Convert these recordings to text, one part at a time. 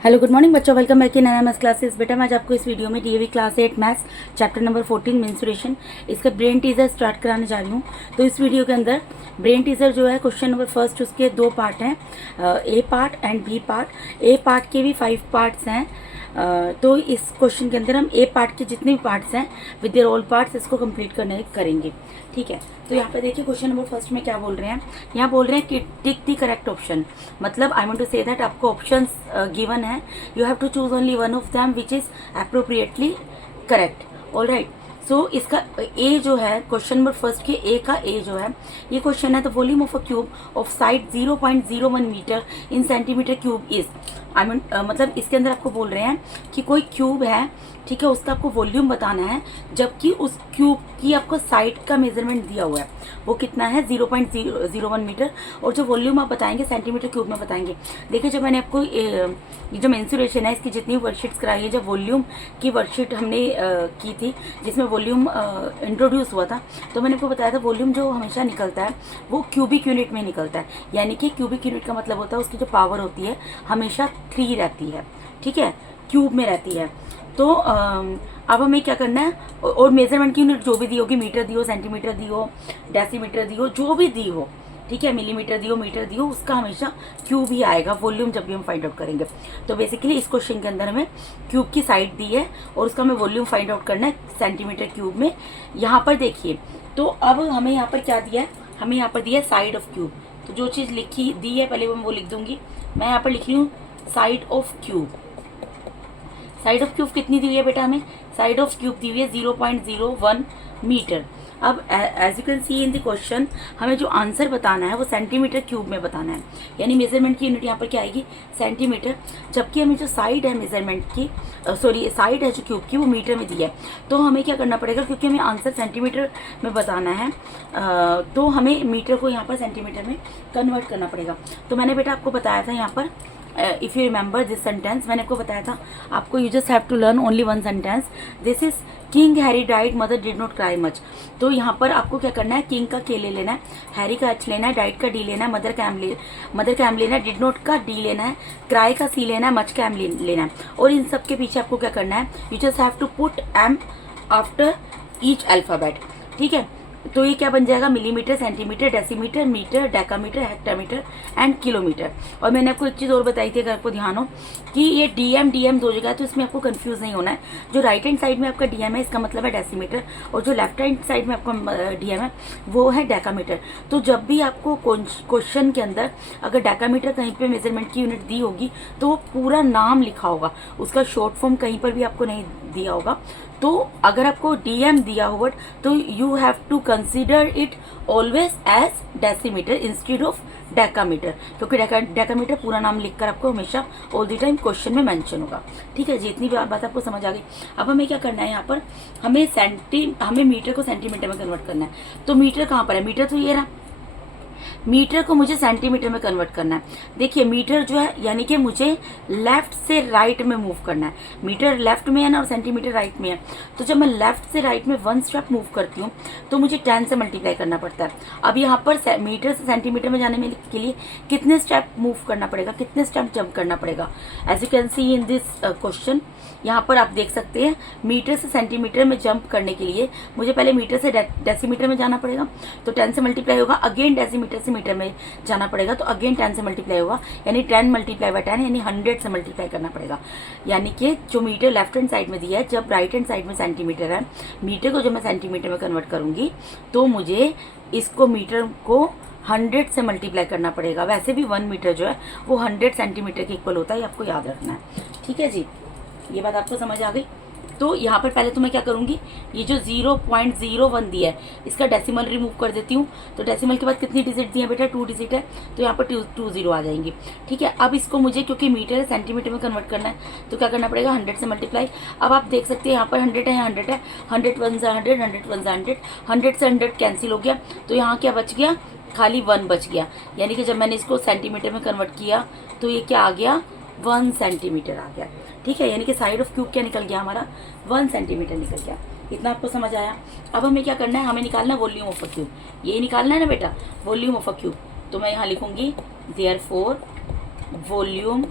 Hello good morning बच्चों, welcome back in NMS classes. बेटा मैं आज आपको इस वीडियो में DAV class 8 maths chapter number 14 menstruation इसका ब्रेन टीजर स्टार्ट कराने जा रही हूँ। तो इस वीडियो के अंदर ब्रेन टीजर जो है क्वेश्चन नंबर फर्स्ट, उसके दो पार्ट हैं, A part and B part. A part के भी 5 पार्ट्स हैं। तो इस क्वेश्चन के अंदर हम ए पार्ट के जितने भी पार्ट्स हैं विद देयर ऑल पार्ट्स इसको कंप्लीट करेंगे। ठीक है, तो यहाँ पे देखिए क्वेश्चन नंबर फर्स्ट में क्या बोल रहे हैं। यहाँ बोल रहे हैं कि टिक दी करेक्ट ऑप्शन, मतलब I want to say that आपको ऑप्शंस गिवन है, you have to choose only one of them which is appropriately correct. All right, so इसका ए जो है क्वेश्चन नंबर फर्स्ट के ए का ए जो है, ये क्वेश्चन है the volume of a cube of side 0.01 meter in centimeter cube is. I mean मतलब इसके अंदर आपको बोल रहे हैं कि कोई क्यूब है, ठीक है, उसका आपको वॉल्यूम बताना है, जबकि उस क्यूब की आपको साइड का मेजरमेंट दिया हुआ है, वो कितना है 0.001 मीटर, और जो वॉल्यूम आप बताएंगे सेंटीमीटर क्यूब में बताएंगे। देखिए जब मैंने आपको ये जो मेंस्ट्रुएशन है इसकी जितनी वर्कशीट्स कराई है, जब वॉल्यूम की वर्कशीट हमने की थी जिसमें वॉल्यूम इंट्रोड्यूस हुआ था, तो मैंने आपको बताया था वॉल्यूम जो हमेशा निकलता है वो क्यूबिक यूनिट में निकलता है। यानी कि क्यूबिक यूनिट का मतलब होता है उसकी जो पावर होती है हमेशा 3 रहती है, ठीक है, क्यूब में रहती है। तो अब हमें क्या करना है, और मेजरमेंट की यूनिट जो भी दी होगी, मीटर दी हो, सेंटीमीटर दी हो, डेसीमीटर दी हो, जो भी दी हो, ठीक है, मिलीमीटर दी हो, मीटर दी हो, उसका हमेशा क्यूब ही आएगा वॉल्यूम जब भी हम फाइंड आउट करेंगे। तो बेसिकली इस क्वेश्चन के अंदर हमें क्यूब की साइड दी है और उसका हमें वॉल्यूम फाइंड आउट करना है सेंटीमीटर क्यूब में। यहाँ पर देखिए, तो अब हमें यहाँ पर क्या दिया है, हमें यहाँ पर दिया है साइड ऑफ क्यूब। तो जो चीज़ लिखी दी है पहले मैं वो लिख दूंगी। मैं यहाँ पर लिख रही हूँ side of cube. Side of cube कितनी दी हुई है बेटा, हमें साइड ऑफ क्यूब दी हुई है 0.01 मीटर। अब as you can see in the question, हमें जो आंसर बताना है वो सेंटीमीटर क्यूब में बताना है, यानी मेजरमेंट की यूनिट यहाँ पर क्या आएगी, सेंटीमीटर, जबकि हमें जो साइड है मेजरमेंट की, साइड है जो क्यूब की, वो मीटर में दी है। तो हमें क्या करना पड़ेगा, क्योंकि हमें आंसर सेंटीमीटर में बताना है, तो हमें मीटर को यहाँ पर सेंटीमीटर में कन्वर्ट करना पड़ेगा। तो मैंने बेटा आपको बताया था यहाँ पर, if you remember this sentence, मैंने आपको बताया था आपको you just have to learn only one sentence, this is King Harry died mother did not cry much. तो यहाँ पर आपको क्या करना है, किंग का के ले लेना है, हैरी का एच लेना है, डाइड का डी लेना है, मदर का एम लेना है, डिड नॉट का डी लेना है, क्राई का सी लेना है, मच का एम लेना है, और इन सब के पीछे आपको क्या करना है, you just have to put M after each alphabet. ठीक है, तो ये क्या बन जाएगा, millimeter, centimeter, decimeter, meter, decameter, hectometer and kilometer. और मैंने आपको एक चीज़ और बताई थी, अगर आपको ध्यान हो, कि ये डीएम दो जगह है, तो इसमें आपको कंफ्यूज नहीं होना है। जो राइट हैंड साइड में आपका डीएम है इसका मतलब है डेसीमीटर, और जो लेफ्ट हैंड साइड में आपका डीएम है वो है डेकामीटर। तो जब भी आपको क्वेश्चन के अंदर अगर डेकामीटर कहीं पे मेजरमेंट की यूनिट दी होगी तो वो पूरा नाम लिखा होगा, उसका शॉर्ट फॉर्म कहीं पर भी आपको नहीं दिया होगा। तो अगर आपको डीएम दिया होगा तो you have to consider it always as decimeter instead of decameter, क्योंकि डेकामीटर पूरा नाम लिखकर आपको हमेशा ऑल द टाइम क्वेश्चन में मेंशन होगा। ठीक है जी, इतनी बात आपको समझ आ गई। अब हमें क्या करना है, यहाँ पर हमें मीटर को सेंटीमीटर में कन्वर्ट करना है। तो मीटर कहाँ पर है, मीटर तो ये रहा, मीटर को मुझे सेंटीमीटर में कन्वर्ट करना है। देखिए मीटर जो है यानी कि मुझे लेफ्ट से राइट में मूव करना है, मीटर लेफ्ट में है ना और सेंटीमीटर राइट में है। तो जब मैं लेफ्ट से राइट में 1 स्टेप मूव करती हूँ तो मुझे 10 से मल्टीप्लाई करना पड़ता है। अब यहाँ पर मीटर से सेंटीमीटर में जाने में के लिए कितने स्टेप मूव करना पड़ेगा, कितने स्टेप जंप करना पड़ेगा, as you can see in this question. यहाँ पर आप देख सकते हैं मीटर से सेंटीमीटर में जंप करने के लिए मुझे पहले मीटर से डेसीमीटर में जाना पड़ेगा, तो 10 से मल्टीप्लाई होगा, अगेन डेसीमीटर से मीटर में जाना पड़ेगा, तो अगेन 10 से मल्टीप्लाई होगा, यानी 10 मल्टीप्लाई बाय 10 यानी 100 से मल्टीप्लाई करना पड़ेगा। यानी कि जो मीटर लेफ्ट हैंड साइड में दिया है, जब राइट हैंड साइड में सेंटीमीटर है, मीटर को जो मैं सेंटीमीटर में कन्वर्ट करूंगी तो मुझे इसको मीटर को 100 से मल्टीप्लाई करना पड़ेगा। वैसे भी 1 मीटर जो है वो 100 सेंटीमीटर के इक्वल होता है, ये आपको याद रखना है। ठीक है जी, ये बात आपको समझ आ गई। तो यहाँ पर पहले तो मैं क्या करूंगी, ये जो 0.01 दिया है इसका डेसिमल रिमूव कर देती हूँ। तो डेसिमल के बाद कितनी डिजिट दी है बेटा, 2 डिजिट है, तो यहाँ पर 2 0 आ जाएंगी। ठीक है, अब इसको मुझे क्योंकि मीटर सेंटीमीटर में कन्वर्ट करना है तो क्या करना पड़ेगा, 100 से मल्टीप्लाई। अब आप देख सकते हैं यहाँ पर 100 है, 100 है, 100 1 100, 100 1 100, 100 से 100 कैंसिल हो गया, तो यहाँ क्या बच गया, खाली 1 बच गया। यानी कि जब मैंने इसको सेंटीमीटर में कन्वर्ट किया तो ये क्या आ गया, 1 सेंटीमीटर आ गया। ठीक है, यानी कि साइड ऑफ क्यूब क्या निकल गया हमारा, 1 सेंटीमीटर निकल गया। इतना आपको समझ आया। अब हमें क्या करना है, हमें निकालना है वॉल्यूम ऑफ अ क्यूब, ये निकालना है ना बेटा, वॉल्यूम ऑफ अ क्यूब। तो मैं यहाँ लिखूंगी therefore volume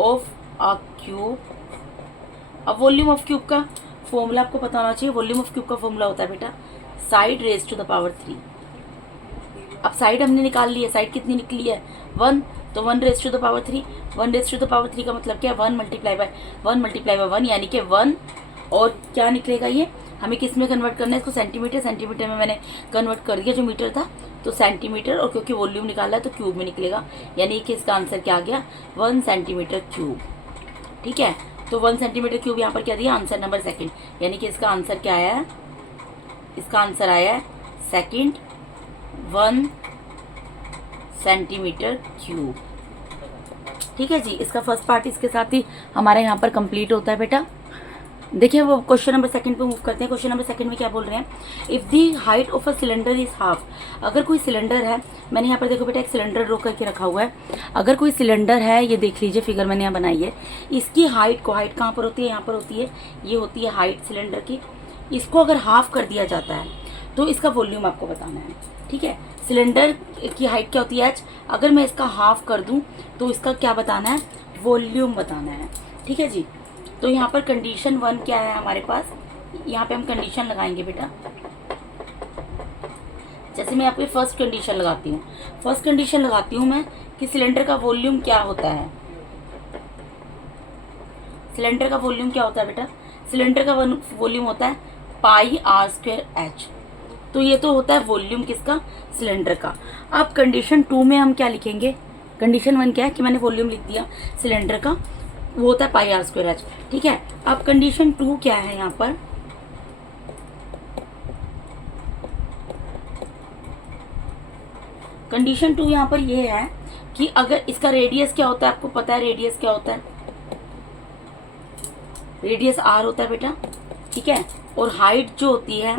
of a cube. अब वॉल्यूम ऑफ क्यूब का फॉर्मूला आपको पता होना चाहिए। वॉल्यूम ऑफ क्यूब का फॉर्मूला होता है बेटा side raise to the power 3। अब साइड हमने निकाल ली है, साइड कितनी निकली है 1, तो 1 raise to the power 3। 1 raise to the power 3 का मतलब क्या है 1 मल्टीप्लाई बाय 1 यानी कि 1। और क्या निकलेगा ये, हमें किस में कन्वर्ट करना है इसको, सेंटीमीटर। सेंटीमीटर में मैंने कन्वर्ट कर दिया जो मीटर था, तो सेंटीमीटर, और क्योंकि वॉल्यूम निकाला है तो क्यूब में निकलेगा, यानी कि इसका आंसर क्या आ गया 1 सेंटीमीटर क्यूब। ठीक है, तो 1 सेंटीमीटर क्यूब यहाँ पर क्या दिया, आंसर नंबर सेकंड, यानी कि इसका आंसर क्या आया है, इसका आंसर आया है सेकंड 1 सेंटीमीटर क्यूब। ठीक है जी, इसका फर्स्ट पार्ट इसके साथ ही हमारा यहाँ पर कंप्लीट होता है बेटा। देखिए वो क्वेश्चन नंबर सेकंड पे मूव करते हैं। क्वेश्चन नंबर सेकंड में क्या बोल रहे हैं, if the height of a cylinder is half. अगर कोई सिलेंडर है, मैंने यहाँ पर देखो बेटा एक सिलेंडर रो करके रखा हुआ है। अगर कोई सिलेंडर है, ये देख लीजिए फिगर मैंने यहाँ बनाई है, इसकी हाइट को, हाइट कहाँ पर होती है, यहाँ पर होती है, ये होती है हाइट सिलेंडर की। इसको अगर हाफ कर दिया जाता है तो इसका वॉल्यूम आपको बताना है। ठीक है, सिलेंडर की हाइट क्या होती है h, अगर मैं इसका हाफ कर दूं तो इसका क्या बताना है, वॉल्यूम बताना है। ठीक है जी, तो यहाँ पर कंडीशन 1 क्या है हमारे पास, यहाँ पे हम कंडीशन लगाएंगे बेटा। जैसे मैं यहाँ पे फर्स्ट कंडीशन लगाती हूँ, फर्स्ट कंडीशन लगाती हूँ मैं कि सिलेंडर का वॉल्यूम क्या होता है। सिलेंडर का वॉल्यूम क्या होता है बेटा, सिलेंडर का वॉल्यूम होता है πr²h। तो ये तो होता है वॉल्यूम किसका, सिलेंडर का। अब कंडीशन 2 में हम क्या लिखेंगे, कंडीशन 1 क्या है कि मैंने वॉल्यूम लिख दिया सिलेंडर का, वो होता है πr²h। ठीक है, अब कंडीशन 2 क्या है यहाँ पर, कंडीशन 2 यहाँ पर ये है कि अगर इसका रेडियस क्या होता है, आपको पता है रेडियस क्या होता है, रेडियस r होता है बेटा। ठीक है, और हाइट जो होती है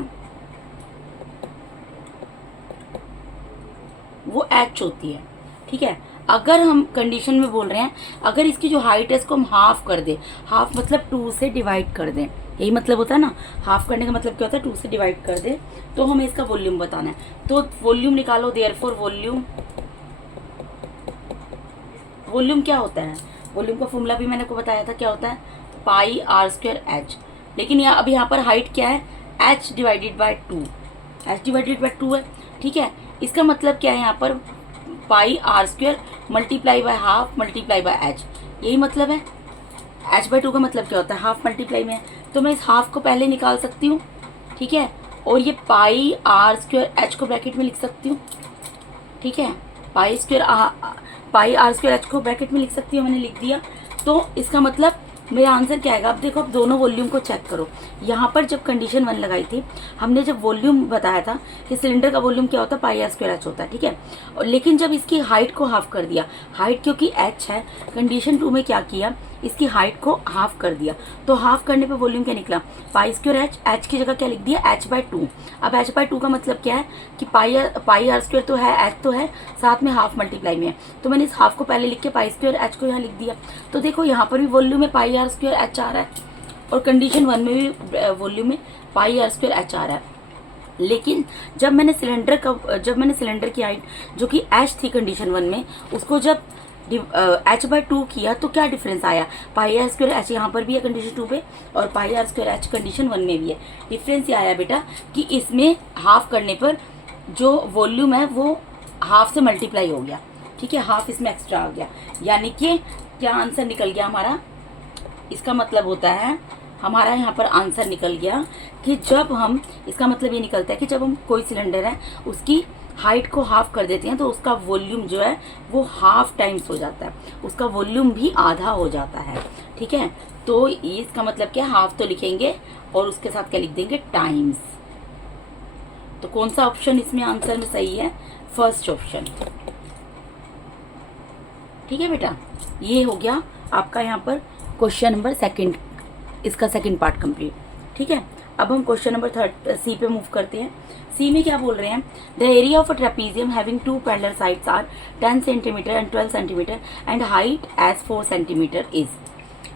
वो h होती है। ठीक है, अगर हम कंडीशन में बोल रहे हैं, अगर इसकी जो हाइट है इसको हम हाफ कर दें, हाफ मतलब 2 से डिवाइड कर दें, यही मतलब होता है ना, हाफ करने का मतलब क्या होता है 2 से डिवाइड कर दें, तो हमें इसका वॉल्यूम बताना है। तो वॉल्यूम निकालो, देयरफॉर वॉल्यूम क्या होता है, वॉल्यूम का फॉर्मूला भी मैंने को बताया था क्या होता है πr²h। लेकिन अब यहाँ पर हाइट क्या है, h divided by 2, h divided by 2 है। ठीक है, इसका मतलब क्या है यहाँ पर πr² multiply by half multiply bye h, यही मतलब है। h/2 का मतलब क्या होता है, हाफ मल्टीप्लाई में है, तो मैं इस हाफ को पहले निकाल सकती हूँ। ठीक है, और ये πr²h को ब्रैकेट में लिख सकती हूँ। ठीक है, πr²h को ब्रैकेट में लिख सकती हूँ, मैंने लिख दिया। तो इसका मतलब मेरा आंसर क्या आएगा, अब देखो अब दोनों वॉल्यूम को चेक करो। यहाँ पर जब कंडीशन 1 लगाई थी हमने, जब वॉल्यूम बताया था कि सिलेंडर का वॉल्यूम क्या होता है πr²h होता है। ठीक है, और लेकिन जब इसकी हाइट को हाफ कर दिया, हाइट क्योंकि h है, कंडीशन 2 में क्या किया, इसकी हाइट को हाफ कर दिया, तो हाफ करने पे वॉल्यूम क्या निकला π²h, h की जगह क्या लिख दिया h/2। अब h/2 का मतलब क्या है कि πr² तो है, h तो है, साथ में हाफ मल्टीप्लाई में है, तो मैंने इस हाफ को पहले लिख के π²h को यहाँ लिख दिया। तो देखो यहाँ पर भी वॉल्यूम में πr²h आ रहा है, और कंडीशन 1 में भी वॉल्यूम में πr²h आ रहा है। लेकिन जब मैंने सिलेंडर की हाइट जो कि h थी कंडीशन 1 में, उसको जब h/2 किया तो क्या डिफरेंस आया, πr²h यहाँ पर भी है कंडीशन 2 पे, और πr²h कंडीशन 1 में भी है। डिफरेंस ये आया बेटा कि इसमें हाफ करने पर जो वॉल्यूम है वो हाफ से मल्टीप्लाई हो गया। ठीक है, हाफ इसमें एक्स्ट्रा आ गया, यानी कि क्या आंसर निकल गया हमारा, इसका मतलब होता है हमारा यहाँ पर आंसर निकल गया कि जब हम, इसका मतलब ये निकलता है कि जब हम कोई सिलेंडर है उसकी हाइट को हाफ कर देते हैं तो उसका वॉल्यूम जो है वो हाफ टाइम्स हो जाता है, उसका वॉल्यूम भी आधा हो जाता है। ठीक है, तो इसका मतलब क्या, हाफ तो लिखेंगे और उसके साथ क्या लिख देंगे, टाइम्स। तो कौन सा ऑप्शन इसमें आंसर में सही है, फर्स्ट ऑप्शन। ठीक है बेटा, ये हो गया आपका यहाँ पर क्वेश्चन नंबर सेकंड, इसका सेकंड पार्ट कंप्लीट। ठीक है, अब हम क्वेश्चन नंबर थर्ड सी पे मूव करते हैं। सी में क्या बोल रहे हैं, the area of a trapezium having 2 parallel sides are 10 centimeter and 12 centimeter and height as 4 centimeter is.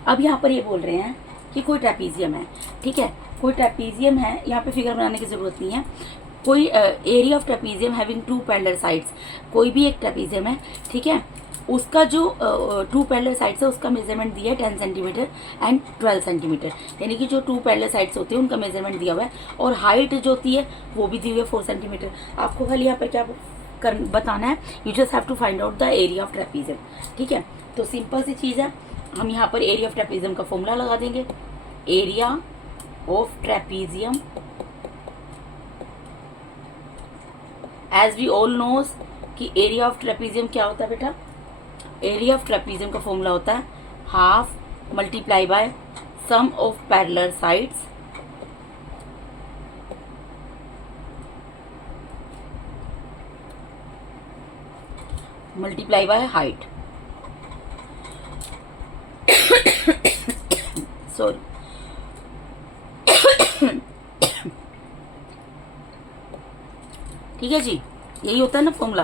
अब यहाँ पर ये बोल रहे हैं कि कोई ट्रेपीजियम है। ठीक है, कोई ट्रेपीजियम है, यहाँ पे फिगर बनाने की जरूरत नहीं है। कोई area of trapezium having 2 parallel sides, कोई भी एक ट्रेपीजियम है। ठीक है, उसका जो 2 पैरेलल साइड्स है उसका मेजरमेंट दिया है 10 सेंटीमीटर एंड 12 सेंटीमीटर, यानी कि जो 2 पैरेलल साइड्स होते हैं उनका मेजरमेंट दिया हुआ है, और हाइट जो होती है वो भी दी हुई है 4 सेंटीमीटर। आपको खाली यहाँ पर क्या बताना है, you just have to find out the area of trapezium. ठीक है, तो सिंपल सी चीज़ है, हम यहाँ पर एरिया ऑफ ट्रेपीजियम का फॉर्मूला लगा देंगे। Area of trapezium, as we all knows कि एरिया ऑफ ट्रेपीजियम क्या होता है बेटा, एरिया ऑफ ट्रेपीजियम का फॉर्मूला होता है half multiply by sum of parallel sides multiply by height. Sorry, ठीक है जी, यही होता है ना फॉर्मूला।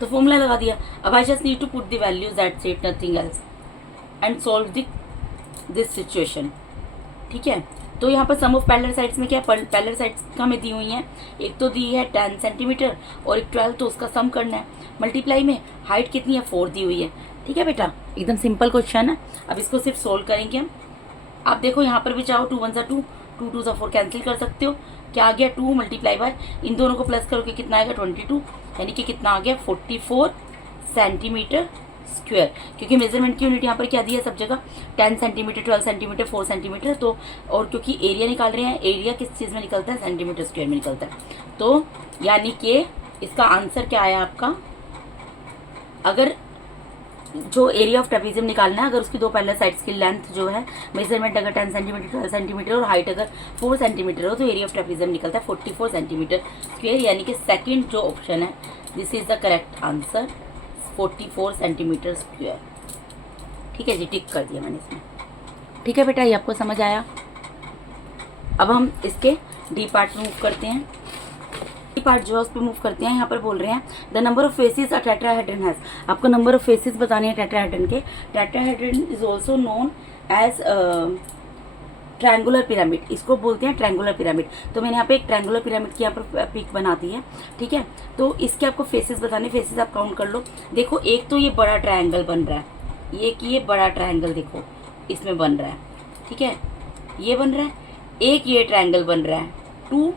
तो फॉर्मूला लगा दिया। अब I just need to put the values that's it, nothing else, and solve this situation. ठीक है, तो यहाँ पर सम ऑफ पैरेलल साइड्स में क्या, पैरेलल साइड्स हमें दी हुई हैं, एक तो दी है 10 सेंटीमीटर और एक 12, तो उसका सम करना है। मल्टीप्लाई में हाइट कितनी है, 4 दी हुई है। ठीक है बेटा, एकदम सिंपल क्वेश्चन है। अब इसको सिर्फ सोल्व करेंगे हम। आप देखो यहाँ पर भी चाहो 2 1 2, 2 2 4 कैंसिल कर सकते हो। क्या आ गया, 2 मल्टीप्लाई बाय, इन दोनों को प्लस करोगे कितना आएगा 22, यानी कि कितना आ गया 44 सेंटीमीटर स्क्वायर, क्योंकि मेजरमेंट की यूनिट यहाँ पर क्या दी है सब जगह, 10 सेंटीमीटर, 12 सेंटीमीटर, 4 सेंटीमीटर। तो और क्योंकि एरिया निकाल रहे हैं, एरिया किस चीज़ में निकलता है, सेंटीमीटर स्क्वायर में निकलता है। तो यानी कि इसका आंसर क्या आया आपका, अगर जो एरिया ऑफ ट्रेपीजियम निकालना है, अगर उसकी 2 पैरेलल साइड्स की लेंथ जो है, मेजरमेंट अगर 10 सेंटीमीटर, 12 सेंटीमीटर और हाइट अगर 4 सेंटीमीटर हो, तो एरिया ऑफ ट्रेपीजियम निकलता है 44 सेंटीमीटर स्क्वायर, यानी कि सेकंड जो ऑप्शन है, this is the correct answer, 44 centimetre square. ठीक है जी, टिक कर दिया मैंने इसमें। ठीक है बेटा, ये आपको समझ आया। अब हम इसके डी पार्ट में मूव करते हैं। पार्ट जो है उस पर मूव करते हैं। यहाँ पर बोल रहे हैं the number of faces a tetrahedron has, आपको नंबर ऑफ फेसेस बताने हैं टेट्राहेड्रन के। Tetrahedron is also known as triangular pyramid, इसको बोलते हैं ट्रायंगुलर पिरामिड। तो मैंने यहाँ पे एक ट्रायंगुलर पिरामिड की यहाँ पर पिक बना दी है। ठीक है, तो इसके आपको फेसेस बताने, फेसेस आप काउंट कर लो। देखो, एक तो ये बड़ा ट्रायंगल बन रहा है, ये बड़ा ट्रायंगल देखो इसमें बन रहा है। ठीक है, ये बन रहा है, एक ये ट्रायंगल बन रहा है, 2,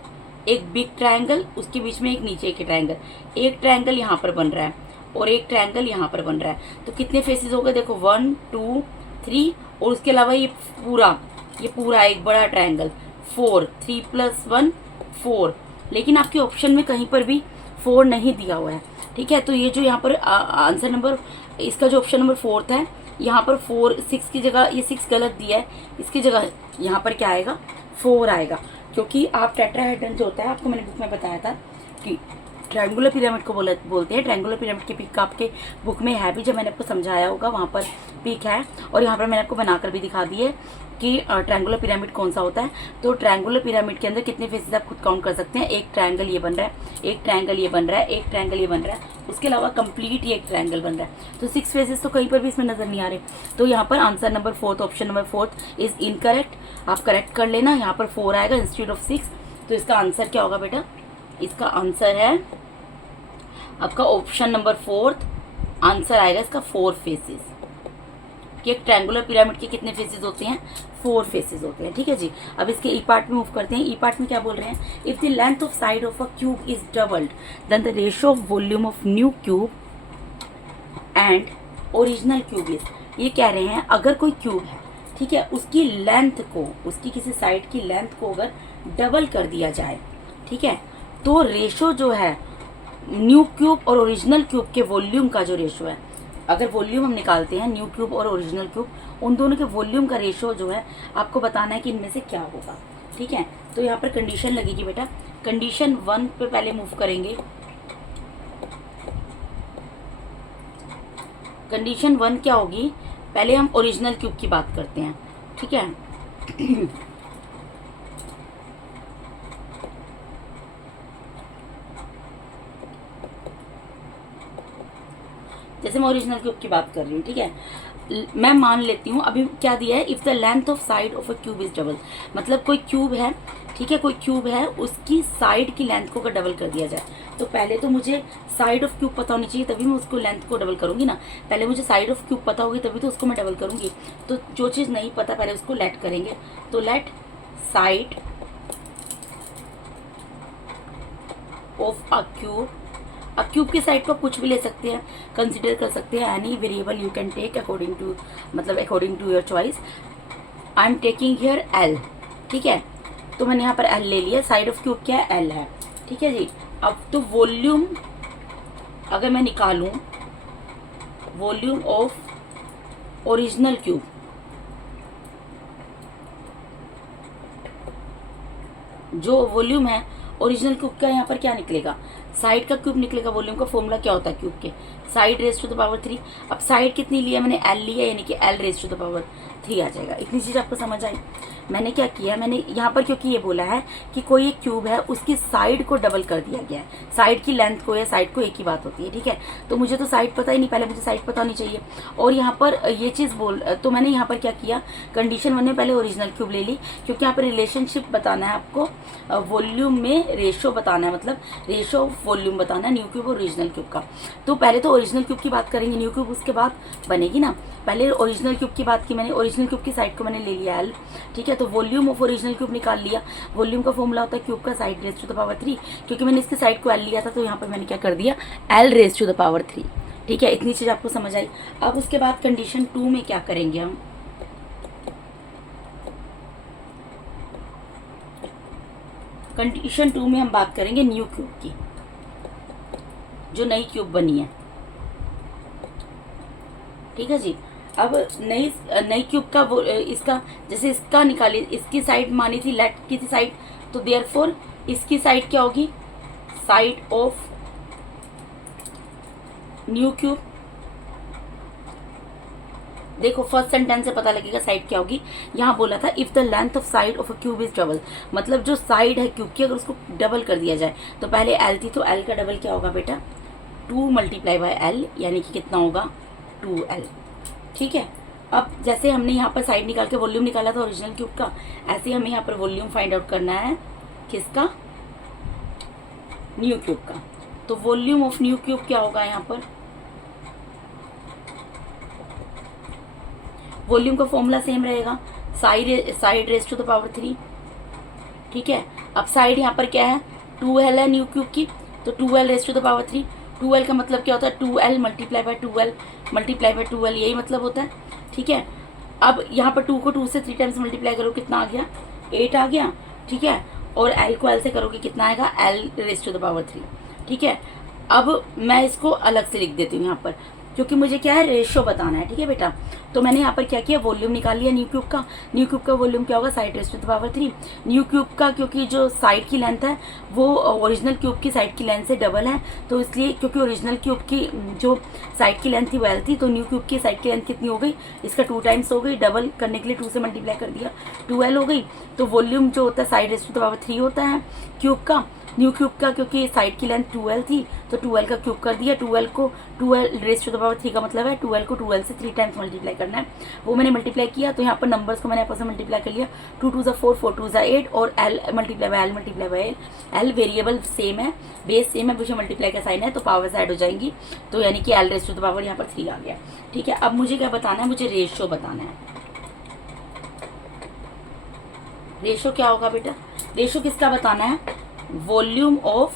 एक बिग ट्रायंगल, उसके बीच में एक नीचे के ट्रायंगल, एक ट्रायंगल यहाँ पर बन रहा है और एक ट्रायंगल यहाँ पर बन रहा है। तो कितने फेसेस हो गए, देखो 1 2 3, और उसके अलावा ये पूरा एक बड़ा ट्रायंगल, 4, 3 + 1 4। लेकिन आपके ऑप्शन में कहीं पर भी 4 नहीं दिया हुआ है। ठीक है, तो ये जो यहाँ पर आंसर नंबर, इसका जो ऑप्शन नंबर 4 है, यहाँ पर 4 6 की जगह ये 6 गलत दिया है, इसकी जगह यहाँ पर क्या आएगा, 4 आएगा। क्योंकि आप टेट्राहेड्रन जो होता है, आपको मैंने बुक में बताया था कि ट्रायंगुलर पिरामिड को बोलते हैं। ट्रायंगुलर पिरामिड की पिक आपके बुक में है भी, जब मैंने आपको समझाया होगा वहाँ पर पिक है, और यहाँ पर मैंने आपको बनाकर भी दिखा दी है कि ट्रायंगुलर पिरामिड कौन सा होता है। तो ट्रायंगुलर पिरामिड के अंदर कितने फेसेस आप खुद काउंट कर सकते हैं, एक ट्रायंगल ये बन रहा है, एक ट्रायंगल ये बन रहा है, एक ट्रायंगल ये बन रहा है, उसके अलावा कंप्लीट ये एक ट्रायंगल बन रहा है। तो 6 फेसेस तो कहीं पर भी इसमें नजर नहीं आ रहे। तो यहाँ पर answer number 4, option number 4 is incorrect. आप करेक्ट कर लेना, यहाँ पर 4 आएगा इंस्टेड ऑफ 6। तो इसका आंसर क्या होगा बेटा, इसका आंसर है आपका ऑप्शन नंबर 4, आंसर आएगा इसका 4 फेसेस। कि एक ट्रायंगुलर पिरामिड के कितने फेसेस होते हैं, 4 फेसेस होते हैं। ठीक है जी, अब इसके ई पार्ट में मूव करते हैं। ई पार्ट में क्या बोल रहे हैं, if the length of side of a cube is doubled then the ratio of volume of new cube and original cube is. ये कह रहे हैं अगर कोई क्यूब है, ठीक है, उसकी लेंथ को, उसकी किसी साइड की लेंथ को अगर डबल कर दिया जाए, ठीक है, तो रेशो जो है न्यू क्यूब और ओरिजिनल क्यूब के वॉल्यूम का जो रेशो है, अगर वॉल्यूम हम निकालते हैं न्यू क्यूब और ओरिजिनल क्यूब, उन दोनों के वॉल्यूम का रेशो जो है आपको बताना है कि इनमें से क्या होगा। ठीक है, तो यहाँ पर कंडीशन लगेगी बेटा, कंडीशन 1 पे पहले मूव करेंगे। कंडीशन 1 क्या होगी, पहले हम ओरिजिनल क्यूब की बात करते हैं। ठीक है, जैसे मैं ओरिजिनल क्यूब की बात कर रही हूँ, ठीक है। मैं मान लेती हूँ अभी क्या दिया है, if the length of side of a cube is double, मतलब कोई क्यूब है, ठीक है, कोई क्यूब है, उसकी साइड की लेंथ को अगर डबल कर दिया जाए, तो पहले तो मुझे साइड ऑफ क्यूब पता होनी चाहिए, तभी मैं उसको लेंथ को डबल करूंगी ना। पहले मुझे साइड ऑफ क्यूब पता होगी तभी तो उसको मैं डबल करूंगी। तो जो चीज़ नहीं पता पहले उसको लेट करेंगे, तो let side of a cube की साइड को कुछ भी ले सकते हैं, कंसिडर कर सकते हैं, any variable you can take according to, मतलब according to your choice. I am taking here L, ठीक है, तो मैंने यहाँ पर एल ले लिया, साइड ऑफ क्यूब क्या है, एल है, ठीक है जी। अब तो वॉल्यूम अगर मैं निकालूं, वॉल्यूम ऑफ ओरिजिनल क्यूब, जो वॉल्यूम है ओरिजिनल क्यूब का, यहाँ पर क्या निकलेगा, साइड का क्यूब निकलेगा। वॉल्यूम का फॉर्मूला क्या होता है क्यूब के, side raise to the power 3। अब साइड कितनी ली है मैंने, एल लिया, यानी कि L raise to the power 3 आ जाएगा। इतनी चीज आपको समझ आई। मैंने क्या किया, मैंने यहाँ पर क्योंकि ये बोला है कि कोई एक क्यूब है उसकी साइड को डबल कर दिया गया है, साइड की लेंथ को या साइड को एक ही बात होती है, ठीक है। तो मुझे तो साइड पता ही नहीं, पहले मुझे साइड पता होनी चाहिए। और यहाँ पर ये चीज़ तो मैंने यहाँ पर क्या किया, कंडीशन 1 में पहले ओरिजिनल क्यूब ले ली, क्योंकि यहाँ पर रिलेशनशिप बताना है आपको, वॉल्यूम में रेशो बताना है, मतलब रेशो ऑफ वॉल्यूम बताना है न्यू क्यूब और ओरिजिनल क्यूब का। तो पहले तो ओरिजिनल क्यूब की बात करेंगे, न्यू क्यूब उसके बाद बनेगी ना। पहले ओरिजिनल क्यूब की बात की मैंने, ओरिजिनल क्यूब की साइड को मैंने ले लिया एल, ठीक है। तो वॉल्यूम ऑफ ओरिजिनल क्यूब निकाल लिया। वॉल्यूम का फॉर्मूला होता है क्यूब का side raise to the power 3, क्योंकि मैंने इसकी साइड को एल लिया था, तो यहाँ पर मैंने क्या कर दिया, L raise to the power 3, ठीक है। इतनी चीज आपको समझ आई। अब उसके बाद कंडीशन 2 में क्या करेंगे हम, कंडीशन 2 में हम बात करेंगे न्यू क्यूब की, जो नई क्यूब बनी है, ठीक है जी। अब नई क्यूब का इसका, जैसे इसका निकालिए, इसकी साइड मानी थी लेट की थी साइड, तो देयरफॉर इसकी साइड क्या होगी, साइड ऑफ न्यू क्यूब। देखो फर्स्ट सेंटेंस से पता लगेगा साइड क्या होगी। यहाँ बोला था if the length of side of a cube is double, मतलब जो साइड है क्यूब की अगर उसको डबल कर दिया जाए, तो पहले एल थी तो एल का डबल क्या होगा बेटा, 2 मल्टीप्लाई बाय एल, यानी कि कितना होगा 2L, ठीक है। अब जैसे हमने यहाँ पर साइड निकाल के वॉल्यूम निकाला था ओरिजिनल क्यूब का, ऐसे ही हमें यहाँ पर वॉल्यूम फाइंड आउट करना है किसका, न्यू क्यूब का। तो वॉल्यूम ऑफ न्यू क्यूब क्या होगा, यहाँ पर वॉल्यूम का फॉर्मूला सेम रहेगा, side raise to the power 3, ठीक है। अब साइड यहाँ पर क्या है, 2L है न्यू क्यूब की, तो 2L raise to the power 3। 2L का मतलब क्या होता है, 2L multiply by 2L multiply by 2L, यही मतलब होता है, ठीक है। अब यहाँ पर 2 को 2 से 3 टाइम्स मल्टीप्लाई करो, कितना आ गया, 8 आ गया, ठीक है। और L को L से करोगे कितना आएगा, L raise to the power 3, ठीक है। अब मैं इसको अलग से लिख देती हूँ यहाँ पर, क्योंकि मुझे क्या है, रेशो बताना है, ठीक है बेटा। तो मैंने यहाँ पर क्या किया, वॉल्यूम निकाल लिया न्यू क्यूब का। न्यू क्यूब का वॉल्यूम क्या होगा, side raise to the power 3। New cube का क्योंकि जो साइड की लेंथ है वो ओरिजिनल क्यूब की साइड की लेंथ से डबल है, तो इसलिए क्योंकि ओरिजिनल क्यूब की जो साइड की लेंथ थी वो एल थी, तो न्यू क्यूब की साइड की लेंथ कितनी हो गई, इसका 2 टाइम्स हो गई, डबल करने के लिए 2 से मल्टीप्लाई कर दिया, 2L हो गई। तो वॉल्यूम जो होता है side raise to the power 3 होता है क्यूब का। न्यू क्यूब का क्योंकि साइड की लेंथ 2L थी, तो 2L का क्यूब कर दिया। 2L raise to the power 3 का मतलब है 2L को 2L से 3 टाइम्स मल्टीप्लाई करना है, वो मैंने मल्टीप्लाई किया। तो यहाँ पर नंबर्स को मैंने आपस में मल्टीप्लाई कर लिया, 2 2 4 4 2 8, और L multiply by L, L variable same है, बेस सेम है, मुझे मल्टीप्लाई का साइन है, तो पावर ऐड हो जाएंगी, तो यानी कि L raise to the power यहाँ पर 3 आ गया, ठीक है। अब मुझे क्या बताना है, मुझे रेशो बताना है। रेशो क्या होगा बेटा, रेशो किसका बताना है, वॉल्यूम ऑफ,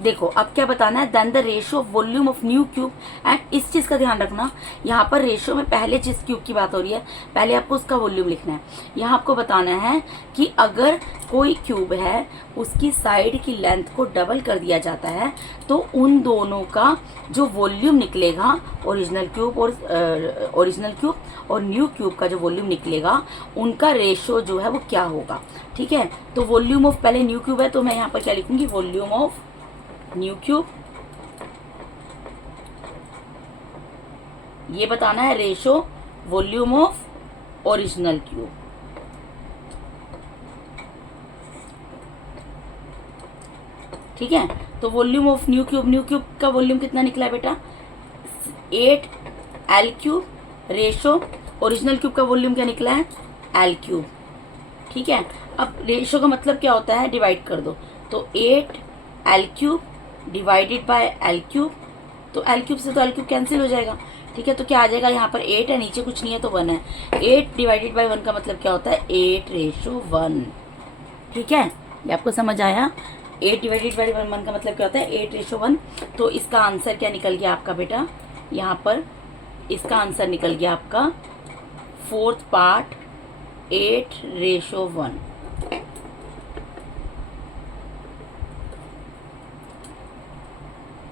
देखो अब क्या बताना है, then the ratio of volume of new cube. And इस चीज का ध्यान रखना, यहाँ पर रेशो में पहले जिस क्यूब की बात हो रही है पहले आपको उसका वॉल्यूम लिखना है। यहाँ आपको बताना है कि अगर कोई क्यूब है उसकी साइड की लेंथ को डबल कर दिया जाता है, तो उन दोनों का जो वॉल्यूम निकलेगा, ओरिजिनल क्यूब और न्यू क्यूब का जो वॉल्यूम निकलेगा, उनका रेशो जो है वो क्या होगा, ठीक है। तो वॉल्यूम ऑफ, पहले न्यू क्यूब है तो मैं यहाँ पर क्या लिखूंगी, वॉल्यूम ऑफ न्यू क्यूब, ये बताना है ratio volume of original cube, ठीक है। तो वॉल्यूम ऑफ न्यू क्यूब का वॉल्यूम कितना निकला है बेटा, 8 L cube ratio original cube का वॉल्यूम क्या निकला है, एल क्यूब। ठीक है, अब रेशो का मतलब क्या होता है, डिवाइड कर दो, तो 8 L cube divided by L cube, तो एल क्यूब से तो एल क्यूब कैंसिल हो जाएगा। ठीक है, तो क्या आ जाएगा, यहाँ पर 8 है, नीचे कुछ नहीं है तो 1 है। 8 डिवाइडेड बाय 1 का मतलब क्या होता है, 8:1। ठीक है, ये आपको समझ आया। 8 डिवाइडेड बाय 1 का मतलब क्या होता है, 8:1। तो इसका आंसर क्या निकल गया आपका बेटा, यहाँ पर इसका आंसर निकल गया आपका 4th पार्ट 8:1।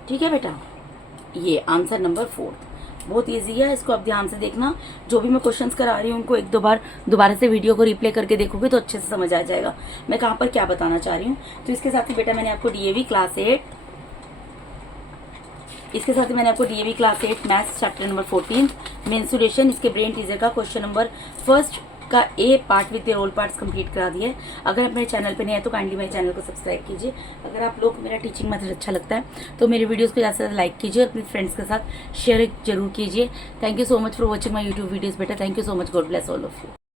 ठीक है बेटा, ये आंसर नंबर 4। बहुत इजी है, इसको आप ध्यान से देखना। जो भी मैं क्वेश्चंस करा रही हूँ उनको एक दो बार दोबारा से वीडियो को रिप्ले करके देखोगे तो अच्छे से समझ आ जाएगा मैं कहाँ पर क्या बताना चाह रही हूँ। तो इसके साथ ही बेटा मैंने आपको DAV class 8 maths chapter number 14 mensuration, इसके ब्रेन टीजर का क्वेश्चन नंबर फर्स्ट का A part with all parts complete करा दिए। अगर आप मेरे चैनल पे नए हैं तो काइंडली मेरे चैनल को सब्सक्राइब कीजिए। अगर आप लोग मेरा टीचिंग मेथड अच्छा लगता है तो मेरे वीडियोस को ज़्यादा से ज़्यादा लाइक कीजिए और अपने फ्रेंड्स के साथ शेयर जरूर कीजिए। Thank you so much for watching my YouTube videos बेटा। Thank you so much, God bless all of you.